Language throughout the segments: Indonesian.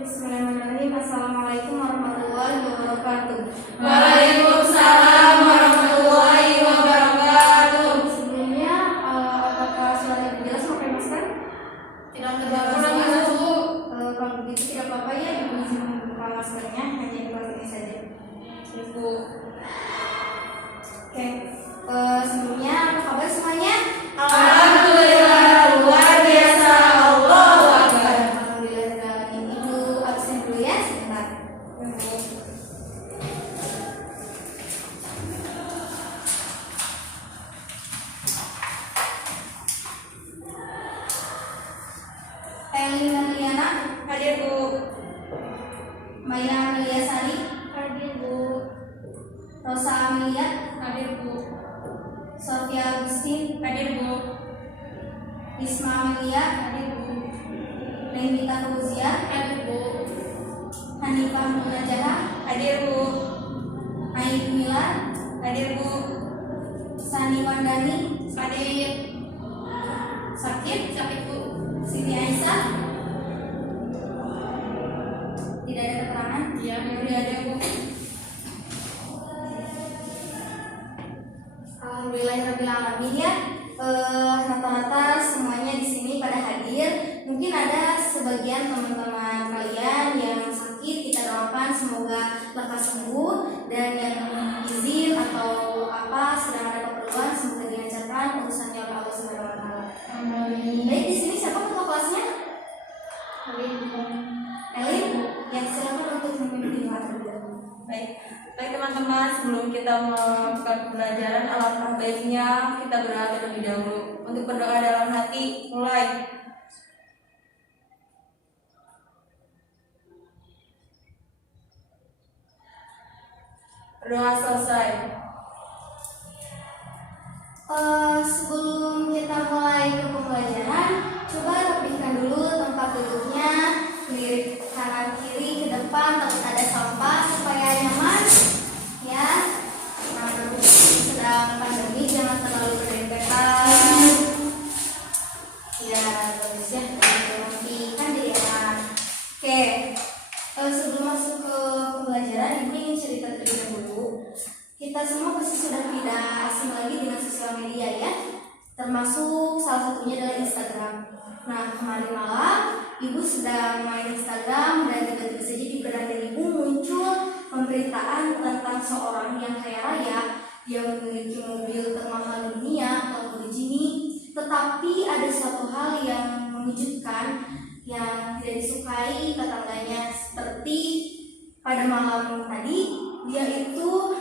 Bismillahirrahmanirrahim. Assalamualaikum warahmatullahi wabarakatuh. Waalaikumsalam warahmatullahi wabarakatuh. Sebelumnya, apakah suaranya jelas pakai masker? Tidak terdengar, Bu. Kalau begitu tidak apa-apa ya, Ibu izin membuka maskernya hanya di kelas ini saja. Ibu. Oke. Sebelumnya apa kabar semuanya? Alhamdulillah, luar biasa. Allahu Akbar. Alhamdulillah. Ibu absen dulu ya sebentar. Elina Liana, Hadir, Bu. Maya Amelia Sari, hadir Bu. Rosa Amelia, Hadir, Bu. Sofia Agustin, Hadir, Bu. Isma Amelia, hadir Bu. Lendita Fauzia, Hadir, Bu. Hanifah Munajah, Hadir, Bu. Ayu Mila, Hadir, Bu. Sani Wandani, Hadir. Sakit, Bu. Siti Aisyah, tidak ada keterangan. Iya, Tidak ada Bu. Alhamdulillahirobbilalamin ya. Rata-rata semuanya di sini pada hadir. Mungkin ada sebagian teman-teman kalian yang sakit, kita doakan semoga lekas sembuh, dan yang izin atau apa sedang ada keperluan semoga dilancarkan urusannya oleh Allah Subhanahu wa taala. Baik, di sini siapa ketua kelasnya? Elin, ya silakan untuk memimpin doa terlebih dahulu. Baik teman-teman, sebelum kita melakukan pembelajaran, alangkah baiknya kita berdoa terlebih dahulu. Untuk berdoa dalam hati, mulai. Berdoa selesai. Sebelum kita mulai ke pembelajaran, coba rapihkan dulu tempat duduknya, lirik kanan kiri ke depan, takut ada sampah supaya nyaman, ya. Karena sedang pandemi, jangan terlalu berdempetan. Ya, bagus ya, rapikan diri enak. Oke, sebelum masuk ke pembelajaran, Ibu ingin cerita terlebih dahulu. Kita semua pasti sudah tidak asing lagi dengan sosial media ya, termasuk salah satunya adalah Instagram. Nah, kemarin malam Ibu sedang main Instagram dan tiba-tiba saja di beranda Ibu muncul pemberitaan tentang seorang yang kaya raya yang memiliki mobil termahal dunia, Lamborghini. Tetapi ada suatu hal yang mengejutkan yang tidak disukai tetangganya, seperti pada malam tadi dia itu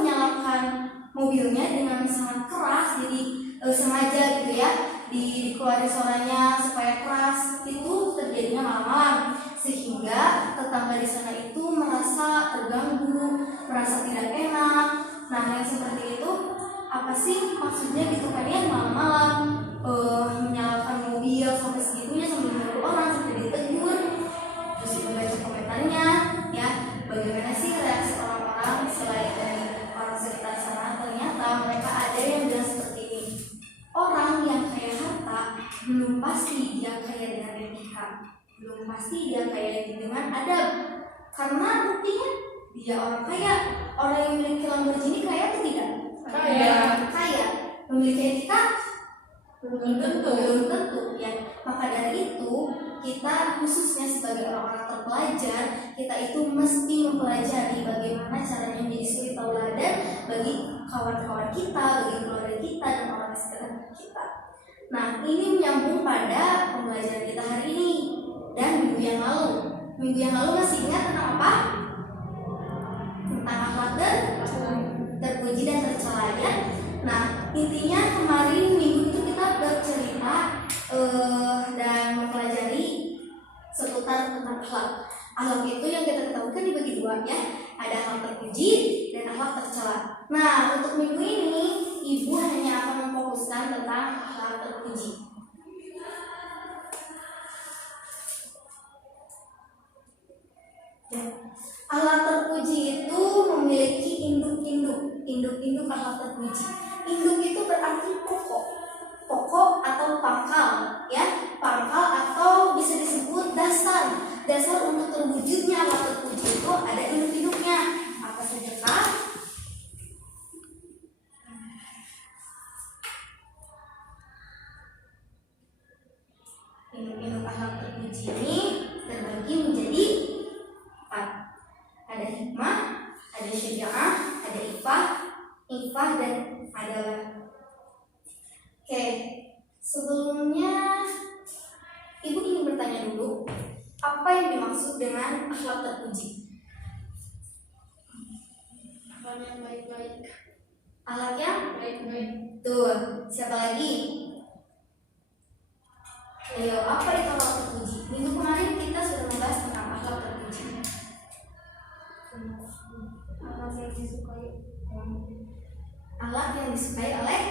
menyalakan mobilnya dengan sangat keras, jadi sengaja gitu ya dikeluarin suaranya supaya keras. Itu terjadinya malam-malam sehingga tetangga di sana itu merasa terganggu, merasa tidak enak. Nah, yang seperti itu apa sih maksudnya gitu kan ya, malam-malam menyalakan mobil sampai segitunya, sampai menunggu orang, sampai ditegur. Terus membaca komentarnya ya, bagaimana sih reaksi orang-orang selain dari orang sekitar sana. Ternyata mereka ada yang bilang seperti ini, orang yang kaya harta belum pasti dia kaya dengan etika, belum pasti dia kaya dengan adab. Karena buktinya dia orang kaya, orang yang memiliki Lamborghini kaya atau tidak? Kaya. Memiliki etika? Belum tentu ya. Maka dari itu kita khususnya sebagai orang-orang terpelajar, kita itu mesti mempelajari bagaimana caranya menjadi suri tauladan bagi kawan-kawan kita, bagi keluarga kita, dan orang sekitar kita. Nah, ini menyambung pada pembelajaran kita hari ini dan minggu yang lalu. Minggu yang lalu masih ingat tentang apa? Tentang akhlak terpuji dan tercela ya. Nah, intinya kemarin minggu itu kita bercerita dan mempelajari seputar tentang akhlak. Akhlak itu yang kita ketahui kan dibagi dua ya, ada akhlak terpuji dan akhlak tercela. Nah, untuk minggu ini Ibu hanya akan memfokuskan tentang akhlak terpuji. Ya. Akhlak terpuji itu memiliki induk-induk akhlak terpuji. Induk itu berarti pokok atau pangkal ya, pangkal atau bisa disebut dasar Induk-induk akhlak terpuji ini terbagi menjadi 4. Ada hikmah, ada syaja'ah, ada ifah dan adalah. Oke, sebelumnya Ibu ingin bertanya dulu, apa yang dimaksud dengan akhlak terpuji? Akhlak yang baik-baik. Akhlak yang Baik-baik. tuh, siapa lagi? Ayo, apa itu akhlak terpuji? Minggu kemarin kita sudah membahas tentang akhlak terpuji. Akhlak yang disukai Akhlak yang disukai oleh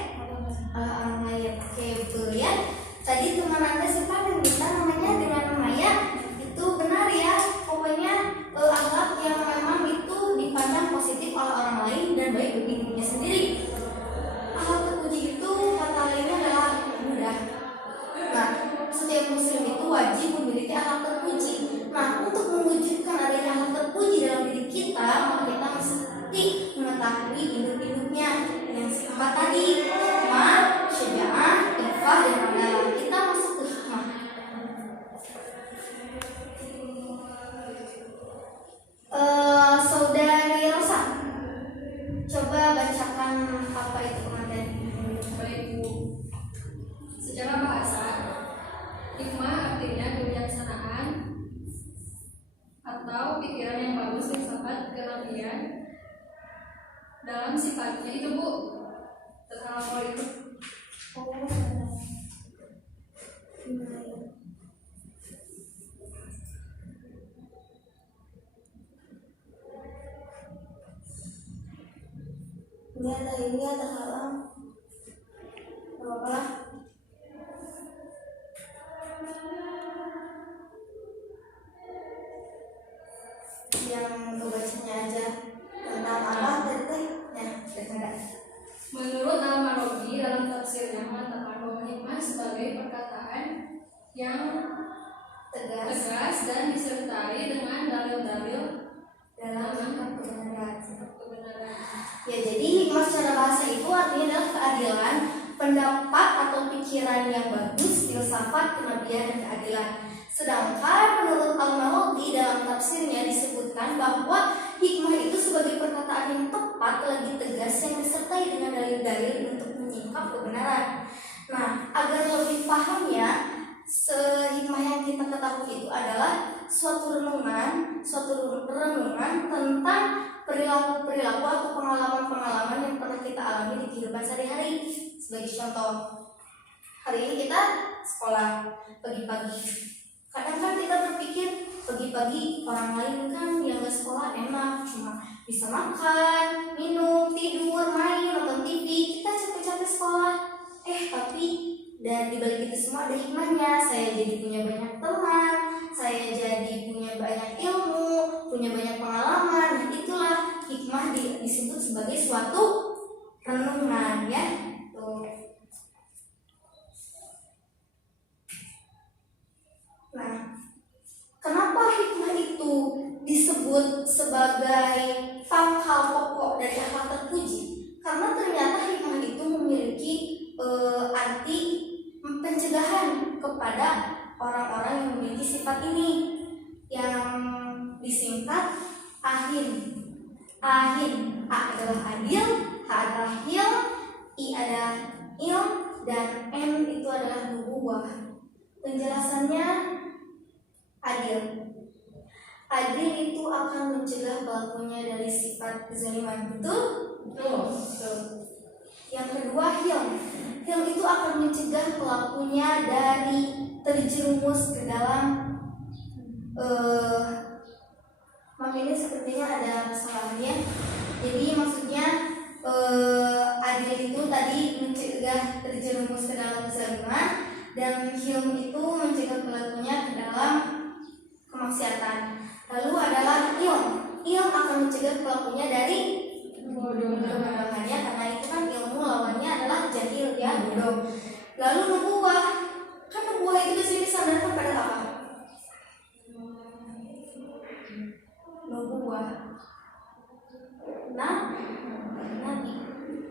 orang lain. Oke, betul ya. Tadi teman Anda sempat meminta namanya dengan Maya. Itu benar ya. Pokoknya akhlak yang memang itu dipandang positif oleh orang lain dan baik bagi dirinya sendiri. Akhlak terpuji itu kata lainnya adalah mudah. Nah, setiap muslim itu wajib memiliki akhlak terpuji. Nah, untuk mewujudkan adanya akhlak terpuji dalam diri kita, maka kita mesti mengetahui induk-induknya yang keempat tadi, hikmah, syaja'ah, ifah dan adalah. Kita masuk ke hikmah. Saudari Rosa, coba bacakan apa itu komandan. Baik, Bu. Secara bahasa, hikmah artinya kebijaksanaan atau pikiran yang bagus, filsafat, kenabian dalam sifatnya itu, Bu. Terhadap itu. Ini ada terhalang. Berapa? Yang kebacanya aja tentang apa tadi? Ya, ada. Menurut Al-Marogi dalam tafsirnya mengatakan bahwa hikmah sebagai perkataan yang tegas dan disertai dengan dalil-dalil dalam kebenaran. kebenaran. Ya, jadi hikmah secara bahasa itu artinya adalah keadilan, pendapat atau pikiran yang bagus, filsafat, kenabian dan keadilan. Sedangkan menurut Al-Marogi dalam tafsirnya disebutkan bahwa hikmah itu sebagai perkataan yang tepat, lagi tegas, yang disertai dengan dalil-dalil untuk menyingkap kebenaran. Nah, agar lebih pahamnya, hikmah yang kita ketahui itu adalah suatu renungan tentang perilaku atau pengalaman-pengalaman yang pernah kita alami di kehidupan sehari-hari. Sebagai contoh, hari ini kita sekolah pagi-pagi. Kadang kan kita berpikir pagi-pagi orang lain kan yang nggak sekolah enak, cuma bisa makan, minum, tidur, main, nonton TV. Kita capek-capek sekolah. Tapi dan dibalik itu semua ada hikmahnya. Saya jadi punya banyak teman, saya jadi punya banyak ilmu, punya banyak pengalaman. Nah, itulah hikmah disebut sebagai suatu renungan, ya. Tuh. Nah, kenapa hikmah itu disebut sebagai pangkal pokok dari akhlak terpuji? Karena ternyata hikmah itu memiliki arti pencegahan kepada orang-orang yang memiliki sifat ini, yang disingkat ahin. Ahin, A adalah adil, H adalah hil, I adalah il, dan N itu adalah nubuwah. Penjelasannya adil. Adil itu akan mencegah pelakunya dari sifat kezaliman. Betul? Betul. Yang kedua, hil. Hil itu akan mencegah pelakunya dari terjerumus ke dalam ini sepertinya ada kesalahannya. Jadi maksudnya adil itu tadi mencegah terjerumus ke dalam kezaliman, dan hilm itu mencegah pelakunya ke dalam kemaksiatan. Lalu adalah ilm. Ilm akan mencegah pelakunya dari kebodohannya, karena itu kan ilmu lawannya adalah jahil, ya, bodoh. Lalu nubuwah. Kan nubuwah itu disini disandarkan pada apa? Nubuwah. Nah, nabi.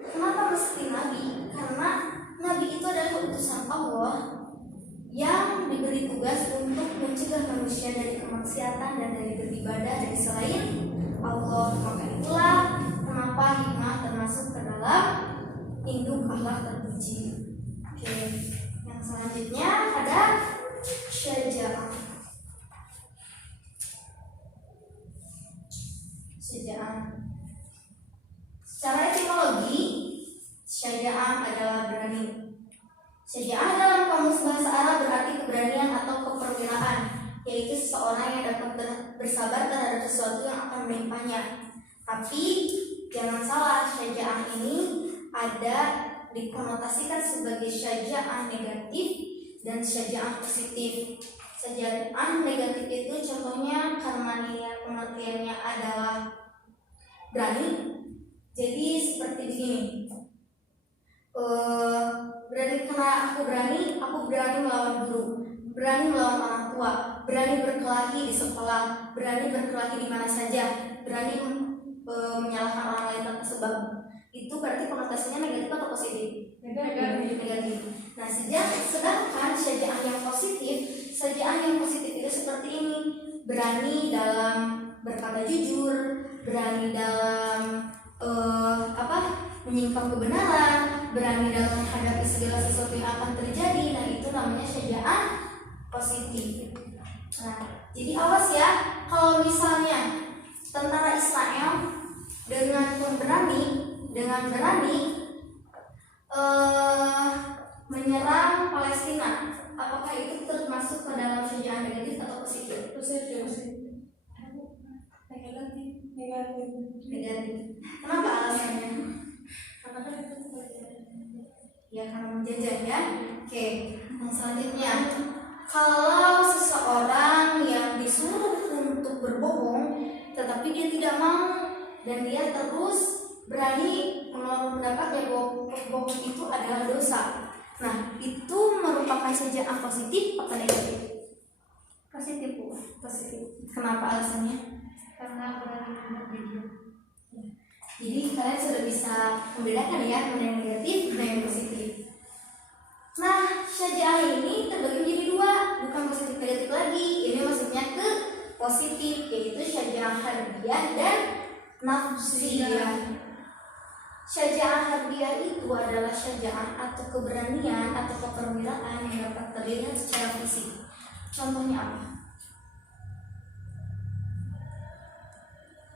Kenapa mesti nabi? Karena nabi itu adalah utusan Allah yang diberi diberi tugas untuk mencegah manusia dari kemaksiatan dan dari beribadah dari selain Allah. Maka itulah kenapa hikmah termasuk ke dalam induk akhlak terpuji. Oke, yang selanjutnya ada syaja'ah. Syaja'ah. Secara etimologi, syaja'ah adalah berani. Syaja'ah dalam kamus bahasa Arab berarti keberanian atau keperwiraan, yaitu seseorang yang dapat bersabar terhadap sesuatu yang akan menimpanya. Tapi jangan salah, syaja'ah ini ada dikonotasikan sebagai syaja'ah negatif dan syaja'ah positif. Syaja'ah negatif itu contohnya karena pengertiannya adalah berani. Jadi seperti begini, berani karena aku berani melawan guru, berani melawan orang tua, berani berkelahi di sekolah, berani berkelahi di mana saja, berani menyalahkan orang lain tanpa sebab. Itu berarti konotasinya negatif atau positif? Negatif. Nah, sedangkan syaja'ah yang positif itu seperti ini: berani dalam berkata jujur, berani dalam menyimpan kebenaran, berani dalam menghadapi segala sesuatu yang akan terjadi. Nah, itu namanya syaja'ah positif. Nah, jadi awas ya, kalau misalnya tentara Israel dengan berani menyerang Palestina, apakah itu termasuk ke dalam syaja'ah negatif atau positif? Negatif. Kenapa alasannya? Ya, karena menjajah ya. Oke, yang selanjutnya, kalau seseorang yang disuruh untuk berbohong tetapi dia tidak mau dan dia terus berani mengeluarkan pendapatnya bahwa bohong itu adalah dosa, nah itu merupakan syaja'ah positif atau negatif? Positif, Bu. Positif. Kenapa alasannya? Karena berani berjujur. Jadi kalian sudah bisa membedakan ya mana yang negatif dan yang positif. Nah, syaja'ah ini terbagi menjadi dua, bukan positif negatif lagi. Ini maksudnya ke positif, yaitu syaja'ah harbiyah dan nafsiyah. Syaja'ah harbiyah itu adalah syaja'ah atau keberanian atau keperwiraan yang dapat terlihat secara fisik. Contohnya apa?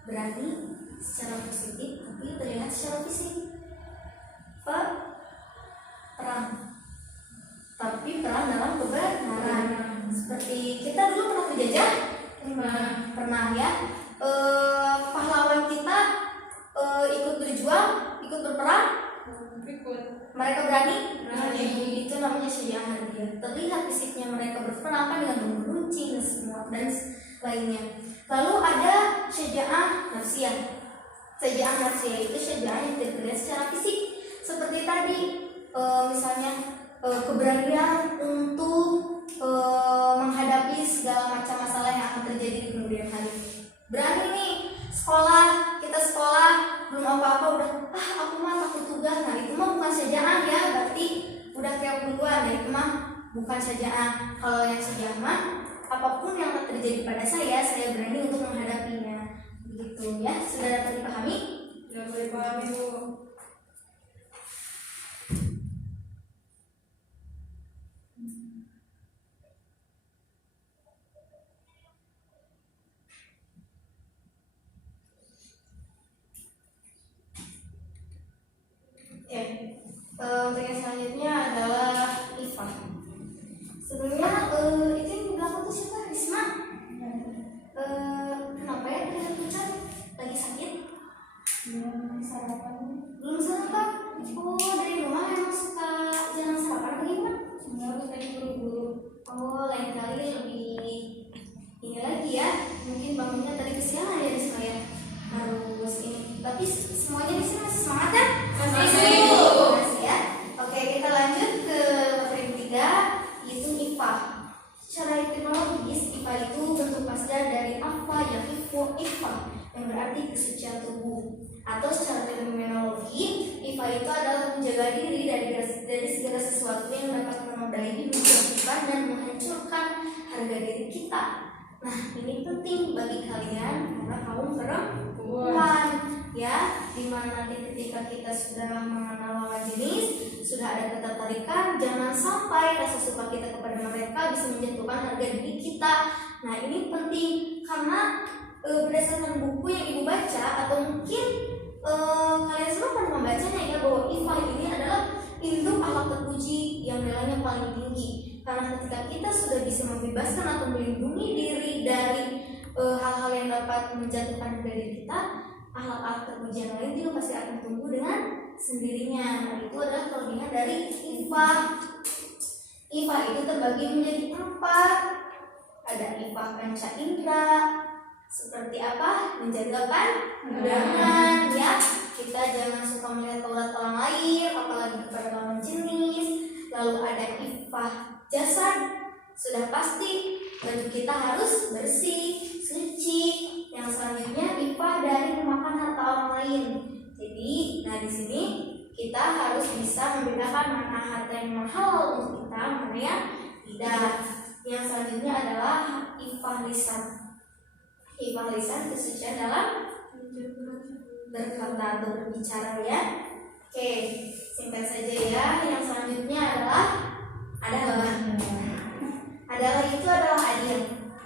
Berani secara positif tapi terlihat secara fisik. Perang, tapi perang dalam kebenaran. Seperti kita dulu pernah berjajah, pernah ya. Pahlawan kita ikut berjuang, ikut berperang, mereka berani. Itu namanya syaja'ah harbiyah. Terlihat fisiknya mereka berperang dengan mengguncing dan lainnya. Lalu ada syaja'ah nafsiyah. Syaja'ah nafsiyah itu syaja'ah yang tidak terlihat secara fisik. Seperti tadi, misalnya keberanian untuk menghadapi segala macam masalah yang akan terjadi di kemudian hari. Berani nih, kita sekolah belum apa-apa udah aku mah takut tugas. Nah, itu mah bukan syaja'ah ya, berarti udah kayak duluan. Nah, itu mah bukan syaja'ah. Kalau yang syaja'ah mah apapun yang terjadi pada saya berani untuk menghadapinya. Begitu ya, sudah dapat dipahami? Sudah boleh pahami, Bu. Untuk yang selanjutnya adalah ifah. Sebelumnya itu yang di belakang tuh siapa? Risma. Kenapa ya kalian pucat? Lagi sakit? Belum sarapan. Oh, dari rumah emang suka jarang sarapan bagaimana? Enggak, tadi buru-buru. Oh, lain kali lebih ini lagi ya. Mungkin bangunnya tadi kesiangan ya Risma ya. Harus ini. Tapi semuanya di sini masih semangat kan? Masih ya. Oke, kita lanjut ke materi yang ketiga, yaitu IPA. Secara etimologis, IPA itu bentuk masdar dari apa yang IPA, yang berarti kesucian tubuh. Atau secara terminologi, IPA itu adalah menjaga diri dari segala sesuatu yang dapat menodai, menjatuhkan dan menghancurkan harga diri kita. Nah, ini penting bagi kalian karena kaum perempuan ya, dimana nanti ketika kita sudah mengenal lawan jenis, sudah ada ketertarikan, jangan sampai rasa suka kita kepada mereka bisa menjatuhkan harga diri kita. Nah, ini penting karena berdasarkan buku yang ibu baca atau mungkin kalian semua pernah membacanya ya, bahwa IFA ini adalah induk akhlak terpuji yang nilainya paling tinggi. Karena ketika kita sudah bisa membebaskan atau melindungi diri dari hal-hal yang dapat menjatuhkan harga diri kita, akhlak-akhlak terpuji yang lain juga pasti akan tumbuh dengan sendirinya. Nah, itu adalah kelebihan dari IFA. IFA itu terbagi menjadi 4. Ada IFA panca indera. Seperti apa? Menjaga pandangan ya. Kita jangan suka melihat aurat orang lain, apalagi kepada lawan jenis. Lalu ada IFA jasad, sudah pasti baju kita harus bersih, suci. Yang selanjutnya IFA dari memakan harta orang lain. Jadi, nah di sini kita harus bisa membedakan mana harta yang mahal untuk kita, mana yang tidak. Yang selanjutnya adalah IFA lisan. IFA lisan kesucian dalam berkata atau berbicara ya. Oke, singkat saja ya. Yang selanjutnya adalah itu adalah adil.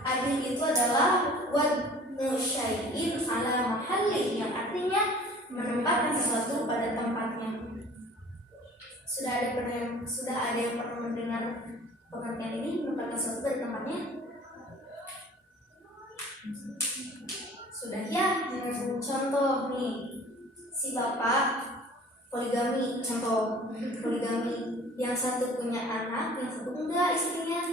Adil itu adalah wad'u syai'in ala mahalli, yang artinya menempatkan sesuatu pada tempatnya. Sudah ada yang pernah mendengar pengertian ini, menempatkan sesuatu pada tempatnya? Sudah ya. Contoh nih, si bapak poligami, contoh poligami, yang satu punya anak, yang satu enggak istrinya.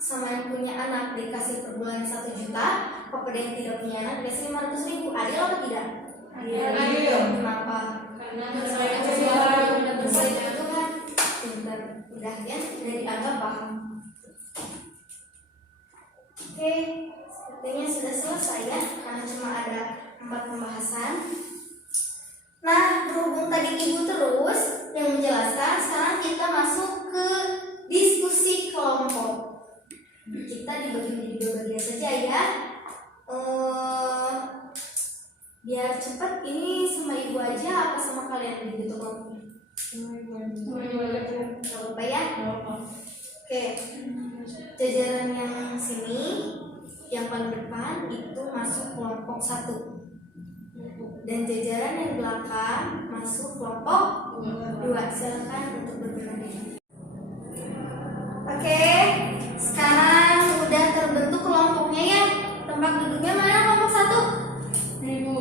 Sama yang punya anak dikasih per bulan 1 juta, kepada yang tidak punya anak dikasih 500.000. Adil atau tidak? Adil. Kenapa? Karena tidak bersaing itu kan pintar, udah ya, udah dianggap paham. Oke, sepertinya sudah selesai ya, karena cuma ada 4 pembahasan. Nah, berhubung tadi ibu terus yang menjelaskan, sekarang kita masuk ke diskusi kelompok. Kita dibagi menjadi 2 bagian saja ya. Biar cepat, ini sama ibu aja apa sama kalian begitu kelompoknya? Sama ibu aja. Gak apa-apa ya? Oke. Jajaran yang sini, yang paling depan itu masuk kelompok 1. Dan jajaran yang belakang masuk kelompok 2. Silakan untuk bergerak. Oke, sekarang udah terbentuk kelompoknya ya. Tempat duduknya mana kelompok 1? Ibu.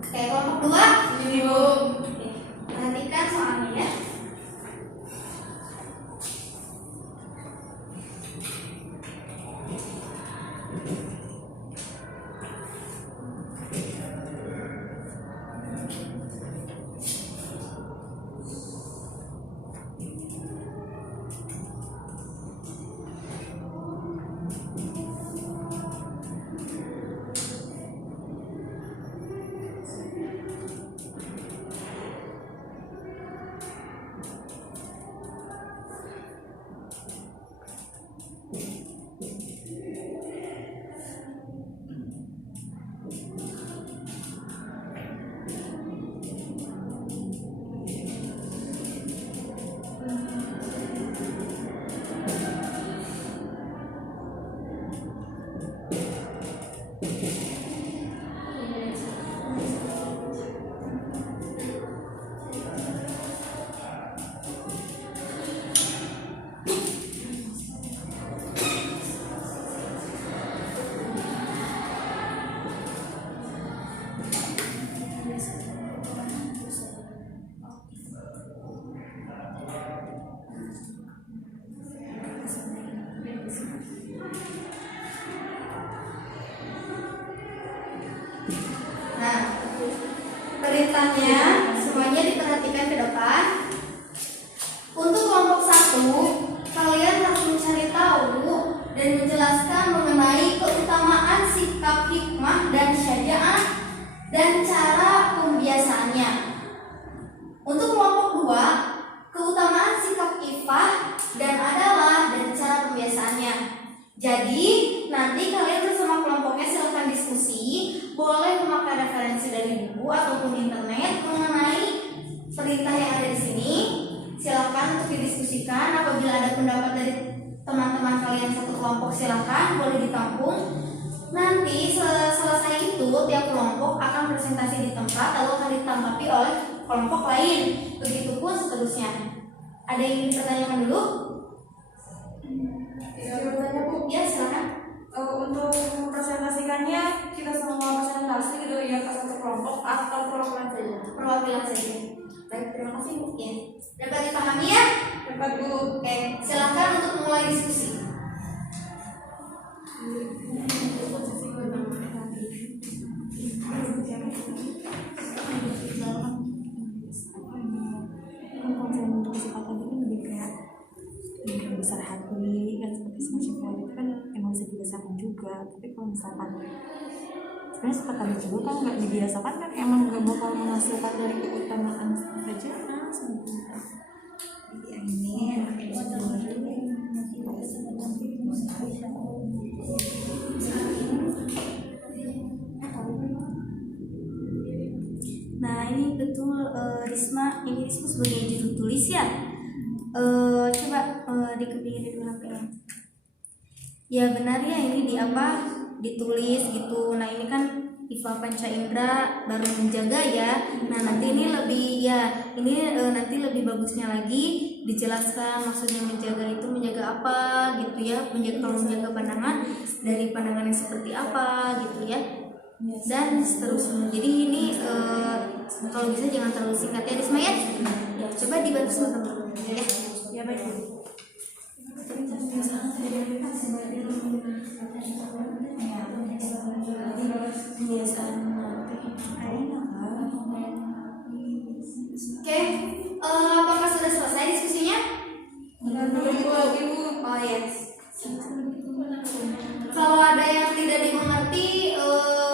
Oke, kelompok 2? Ibu. Oke, perhatikan soalnya ya. Perintahnya semuanya diperhatikan ke depan. Untuk kelompok 1, kalian harus mencari tahu dan menjelaskan mengenai keutamaan sikap hikmah dan syaja'ah dan cara pembiasaannya. Untuk kelompok 2, keutamaan sikap ifah dan adalah dan cara pembiasaannya. Jadi nanti kalian bersama kelompoknya silahkan diskusi, boleh memakai referensi dari buku ataupun internet mengenai perintah yang ada di sini. Silahkan untuk didiskusikan. Apabila ada pendapat dari teman-teman kalian satu kelompok, silahkan boleh ditampung. Nanti selesai itu tiap kelompok akan presentasi di tempat lalu akan ditanggapi oleh kelompok lain. Begitupun seterusnya. Ada yang ingin dipertanyakan dulu? Ya, bertanya Bu. Ya, silakan. Untuk mempresentasikannya kita semua presentasi gitu ya ke satu kelompok atau perwakilan saja? Perwakilan saja. Baik, terima kasih Bu. Ya. Dapat dipahami ya? Dapat Bu. Oke, silakan untuk mulai diskusi. Besar hati kan seperti semacam itu kan emang bisa dibiasakan juga, tapi kalau misalkan sebenarnya sempat ada juga kan nggak dibiasakan kan emang nggak bakal menghasilkan dari keutamaan saja sebenarnya. Yang ini Nah, ini betul Risma, ini Risma sebagai juru tulis ya. Coba dikepingin dulu HP-nya. Ya benar ya, ini di apa? Ditulis gitu. Nah, ini kan Iva Panca Indra baru menjaga ya. Nah, nanti ini lebih ya, ini nanti lebih bagusnya lagi dijelaskan maksudnya menjaga itu menjaga apa gitu ya. Kalau menjaga pandangan dari pandangan yang seperti apa gitu ya. Dan seterusnya. Jadi ini kalau bisa jangan terlalu singkat ya Risma ya. Ya, coba dibantu sama teman-teman ya. Ya baik Bu. Oke, apakah sudah selesai diskusinya? Tunggu lagi Bu. Oh yes. Kalau ada yang tidak dimengerti,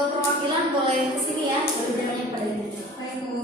perwakilan boleh kesini ya. Berjalannya pada ini. Baik Bu.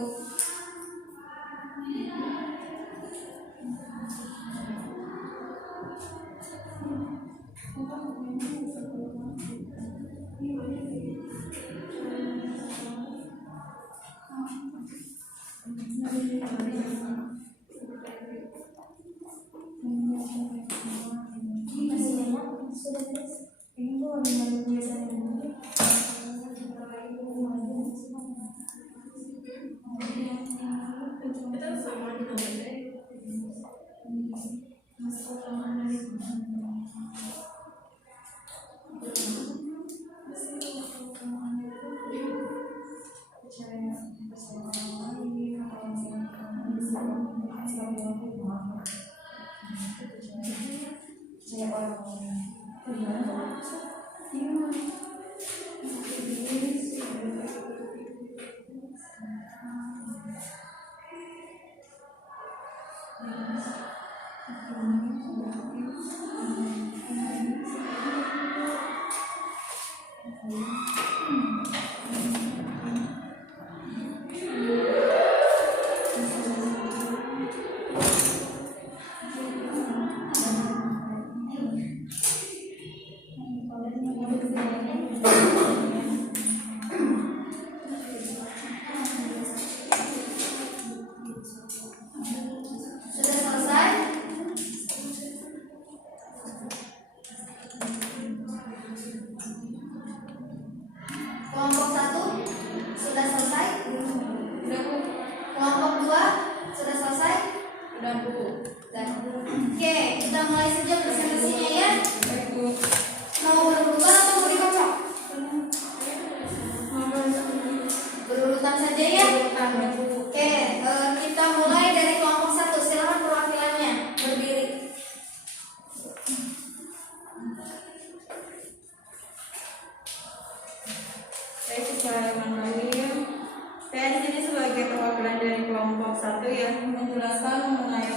Sudah selesai? Kelompok 1 sudah selesai? Udah Bu. Kelompok 2 sudah selesai? Udah Bu. Sudah. Oke, kita mulai saja presentasinya ya. Baik Bu. Mau berurutan atau mau dikocok? Berurutan saja ya. Oke, kita mulai dari kelompok 1. Silakan perwakilannya berdiri. Baik, bismillahirrahmanirrahim. Saya di sini sebagai perwakilan dari kelompok 1 yang menjelaskan mengenai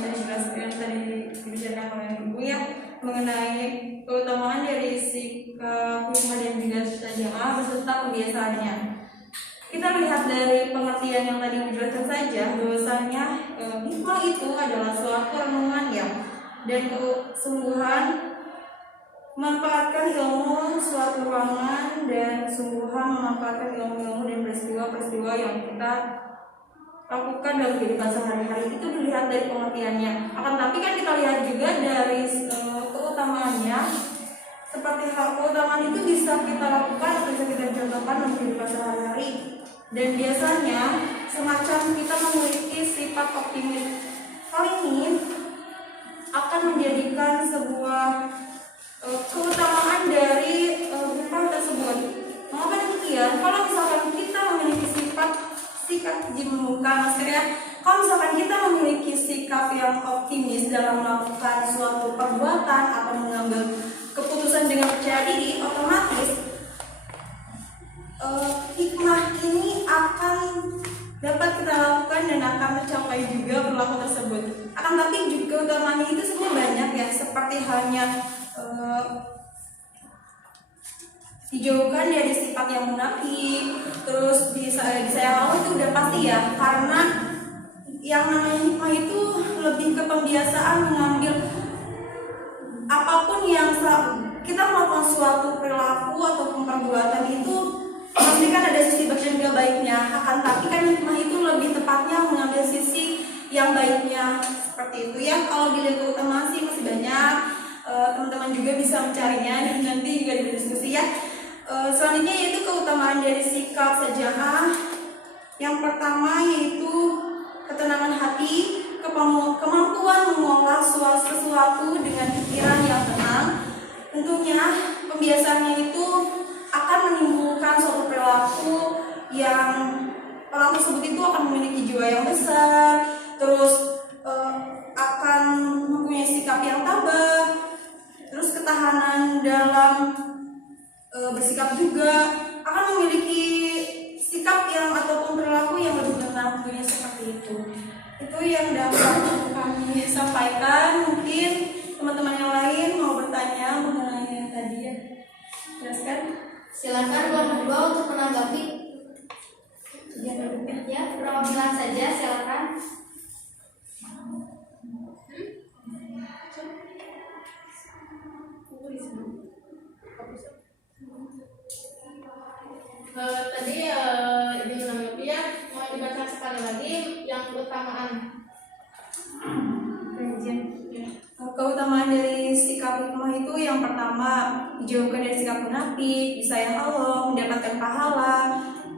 tadi dibicarakan oleh Ibu ya, mengenai keutamaan dari sikap hikmah dan juga cita jamaah beserta kebiasaannya. Kita lihat dari pengertian yang tadi dijelaskan saja bahwasanya hikmah itu adalah suatu renungan ya dan keseluruhan memanfaatkan ilmu suatu ruangan dan sungguhan memanfaatkan ilmu-ilmu dan peristiwa-peristiwa yang kita lakukan dalam kehidupan sehari-hari itu dilihat dari pengertiannya. Akan tapi kan kita lihat juga dari keutamaannya, seperti hal keutamaan itu bisa kita lakukan atau bisa kita contohkan dalam kehidupan sehari-hari. Dan biasanya semacam kita memiliki sifat optimis. Hal ini akan menjadikan sebuah keutamaan dari hal tersebut. Mengapa demikian? Kalau misalkan kita memiliki sikap jemuka, maksudnya kalau misalkan kita memiliki sikap yang optimis dalam melakukan suatu perbuatan atau mengambil keputusan dengan percaya diri, otomatis hikmah ini akan dapat kita lakukan dan akan tercapai juga perilaku tersebut. Akan tapi juga utamanya itu semua banyak ya, seperti halnya dijauhkan dari sifat yang munafik, terus disayang Allah itu udah pasti ya, karena yang namanya hikmah itu lebih ke pembiasaan mengambil apapun yang kita melakukan suatu perilaku atau perbuatan itu pasti kan ada sisi baik dan gak baiknya. Akan tapi kan hikmah itu lebih tepatnya mengambil sisi yang baiknya, seperti itu ya. Kalau dilihat keutamaan sih masih banyak, teman-teman juga bisa mencarinya dan nanti juga didiskusi ya. Selanjutnya yaitu keutamaan dari sikap saja'ah. Yang pertama yaitu ketenangan hati, kemampuan mengolah sesuatu dengan pikiran yang tenang. Tentunya pembiasaannya itu akan menimbulkan suatu perilaku yang orang tersebut itu akan memiliki jiwa yang besar, terus akan mempunyai sikap yang tabah, terus ketahanan dalam bersikap juga, akan memiliki sikap yang ataupun perilaku yang lebih tenang, tentunya seperti itu. Itu yang dapat kami sampaikan. Mungkin teman-teman yang lain mau bertanya mengenai yang tadi ya, jelaskan. Silakan kelompok kedua untuk menanggapi. Ya, perwakilan saja, silakan. Tadi Ibu menanggapi ya, mau dibaca sekali lagi yang keutamaan. Keutamaan dari sikap hikmah itu yang pertama dijauhkan dari sikap munafik, disayang Allah, mendapatkan pahala,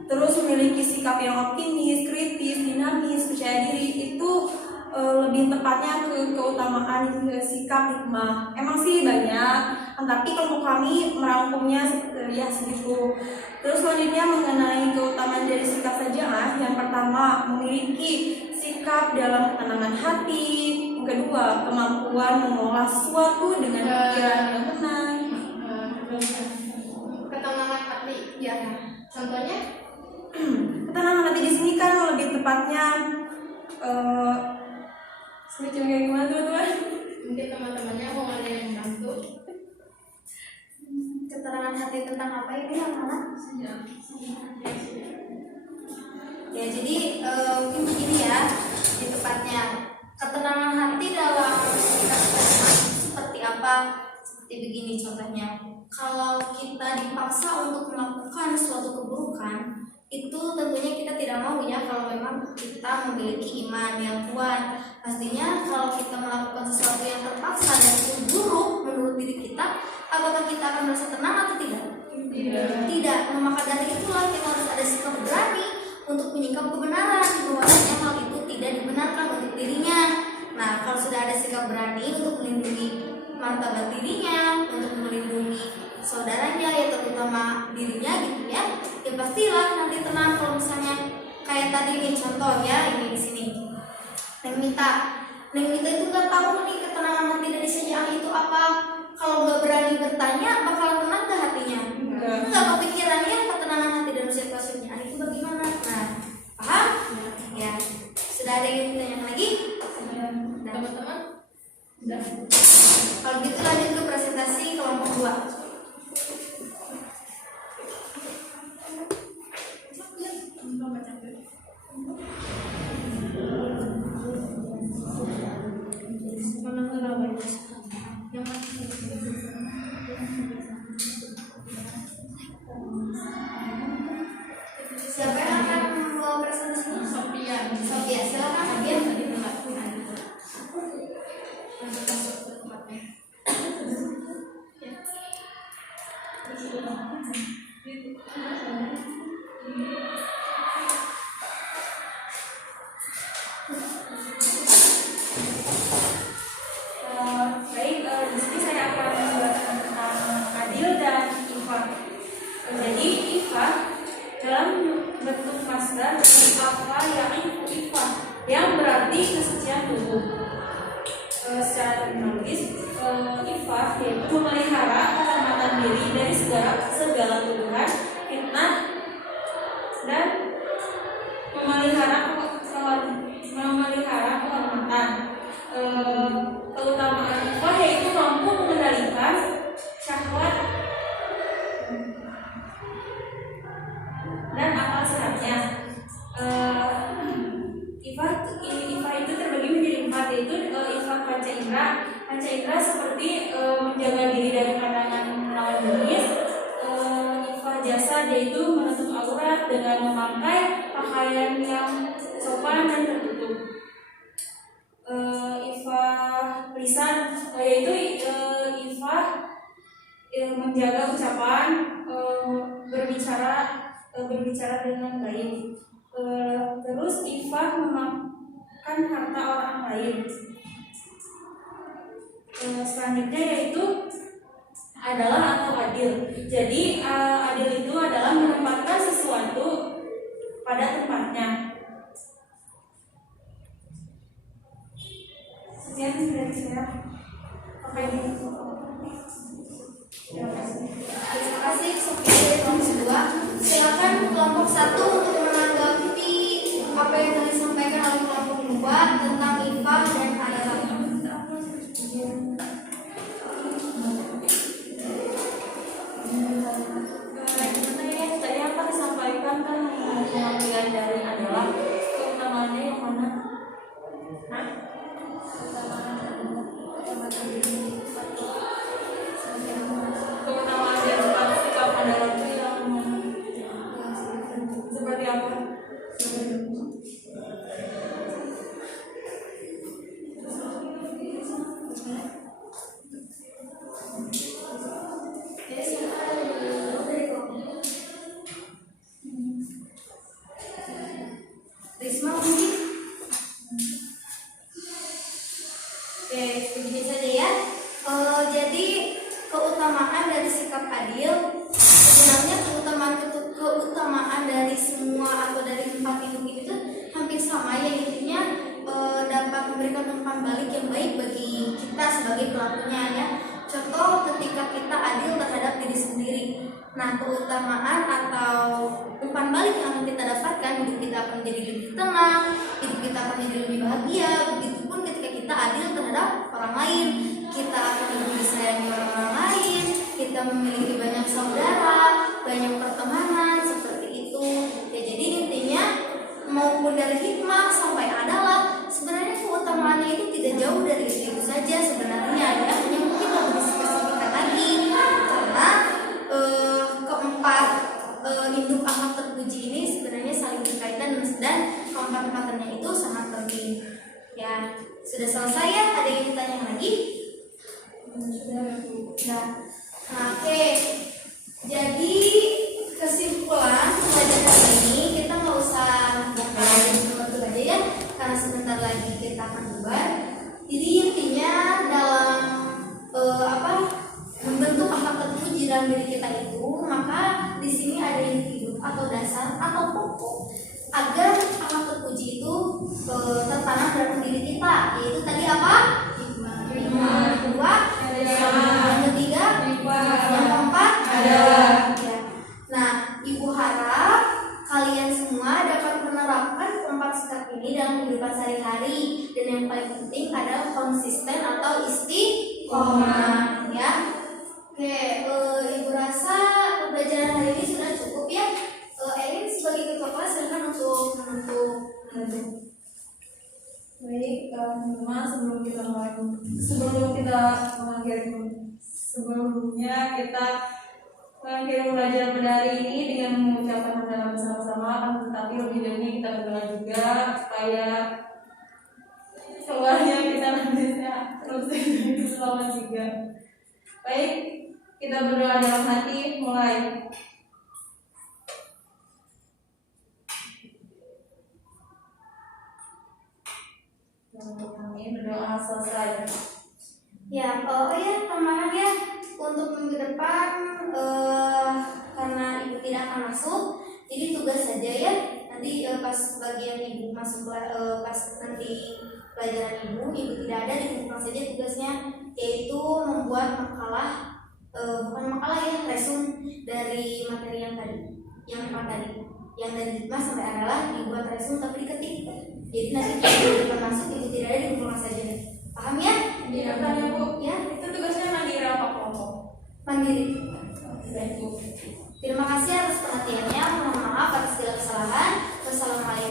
terus memiliki sikap yang optimis, kritis, dinamis, percaya diri. Itu lebih tepatnya ke keutamaan ke sikap hikmah. Emang sih banyak, tapi kelompok kami merangkumnya ya segitu. Terus selanjutnya mengenai keutamaan dari sikap saja'ah, yang pertama memiliki sikap dalam ketenangan hati, yang kedua kemampuan mengolah sesuatu dengan pikiran yang tenang. Ketenangan hati, ya. Contohnya? Ketenangan hati di sini kan lebih tepatnya semacam kayak gimana teman-teman? Mungkin teman-temannya mau ada yang bantu. Keterangan hati tentang apa ini yang mana? Ya, jadi mungkin begini ya, di tepatnya ketenangan hati dalam kita seperti apa? Seperti begini contohnya, kalau kita dipaksa untuk melakukan suatu keburukan, itu tentunya kita tidak mau ya. Kalau memang kita memiliki iman yang kuat, pastinya kalau kita melakukan sesuatu yang terpaksa dan itu buruk menurut diri kita, apakah kita akan merasa tenang atau tidak? Tidak. Nah, maka dari itulah kita harus ada sikap berani untuk menyikap kebenaran, bahwasanya hal itu tidak dibenarkan untuk dirinya. Nah, kalau sudah ada sikap berani untuk melindungi martabat dirinya, untuk melindungi saudaranya ya, terutama dirinya gitu ya, ya pastilah nanti tenang. Kalau misalnya kayak tadi nih contoh ya, ini di sini Neng Mita itu nggak tahu nih ketenangan hati dari saja'ah itu apa. Kalau nggak berani bertanya, bakal tenang nggak hatinya? Nggak kepikirannya ketenangan hati dalam situasi saja'ah itu bagaimana? Nah, paham? Ya. Sudah ada yang ditanya lagi? Teman-teman? Sudah. Kalau gitu lanjut ke presentasi kelompok 2. memelihara kehormatan diri dari segala tuduhan, fitnah, dan memelihara kehormatan. Keutamaan iffah yaitu mampu mengendalikan syahwat dan akal sehatnya. Iffah itu terbagi menjadi 4, yaitu iffah panca indera. Panca indera seperti menjaga diri dari pandangan lawan jenis. Iffah jasad yaitu menutup aurat dengan memakai pakaian yang sopan dan tertutup. Iffah lisan yaitu iffah menjaga ucapan, berbicara dengan baik. Terus iffah memakan harta orang lain. Selanjutnya yaitu adalah atau adil. Jadi adil itu adalah menempatkan sesuatu pada tempatnya. Sekian dari saya. Terima kasih Sophia dari kelompok 2. Silakan kelompok 1 untuk menanggapi apa yang tadi disampaikan oleh kelompok 2 tentang iffah dan adalah. Tadi apa disampaikan kan pengambilan dari adalah keutamaannya yang mana? Keutamaan dari sikap adalah itu yang mana? Seperti apa? Risma mungkin? Oke, begini saja ya. Jadi keutamaan dari sikap adil, sebenarnya keutamaan dari semua atau dari 4 hidup itu hampir sama ya, intinya dapat memberikan umpan balik yang baik bagi kita sebagai pelakunya ya. Contoh ketika kita adil terhadap diri sendiri. Nah, keutamaan atau umpan balik yang akan kita dapatkan, hidup kita akan menjadi lebih tenang, hidup kita akan menjadi lebih bahagia. Begitupun ketika kita adil terhadap orang lain, kita akan lebih disayangi orang lain, kita memiliki banyak saudara, banyak pertemanan, seperti itu. Ya, jadi intinya maupun dari hikmah sampai adalah sebenarnya keutamaannya itu tidak jauh dari itu saja sebenarnya ya, hanya mungkin lebih dispesifikkan lagi karena keempat induk akhlak terpuji ini sebenarnya saling berkaitan dan keempat-empatannya itu sangat penting ya. Sudah selesai ya? Ada yang ditanya lagi? Sudah. Nah, oke. Jadi kesimpulan pelajaran ini kita nggak usah betul aja ya, karena sebentar lagi kita akan bubar. Jadi intinya dalam membentuk akhlak terpuji dalam diri kita itu, maka di sini ada individu atau dasar atau pokok agar akhlak terpuji itu tertanam dalam diri kita, yaitu tadi apa? Hikmah. Yang kedua, yang ketiga, yang keempat adalah. Ya. Nah, Ibu harap kalian semua dapat menerapkan keempat sikap ini dalam kehidupan sehari-hari, dan yang paling penting adalah konsisten atau istiqomah ya. Oke, Ibu rasa pembelajaran hari ini sudah cukup ya. Erin sebagai ketua kelas silakan untuk menutup. Baik, teman-teman, sebelumnya kita mengakhiri pembelajaran pada hari ini dengan mengucapkan hamdalah bersama-sama, tetapi lebih baiknya kita berdoa juga supaya keluarnya kita nantinya terus selamat juga. Baik, kita berdoa dalam hati, mulai. Kami berdoa selesai. Ya, teman-teman ya, untuk minggu depan karena Ibu tidak akan masuk, jadi tugas saja ya. Nanti pas bagian Ibu masuk pas nanti pelajaran Ibu tidak ada, dikumpulkan saja tugasnya, yaitu membuat makalah, bukan makalah ya, resume dari materi yang tadi. Yang dari 5 sampai adalah dibuat resume tapi diketik. Jadi nanti kita masuk itu tidak ada di Google saja. Paham ya? Iya, kan ya Bu. Ya, Itu tugasnya mandiri apa kelompok? mandiri. Baik Bu. Terima kasih atas perhatiannya. Mohon maaf atas segala kesalahan. Wassalamualaikum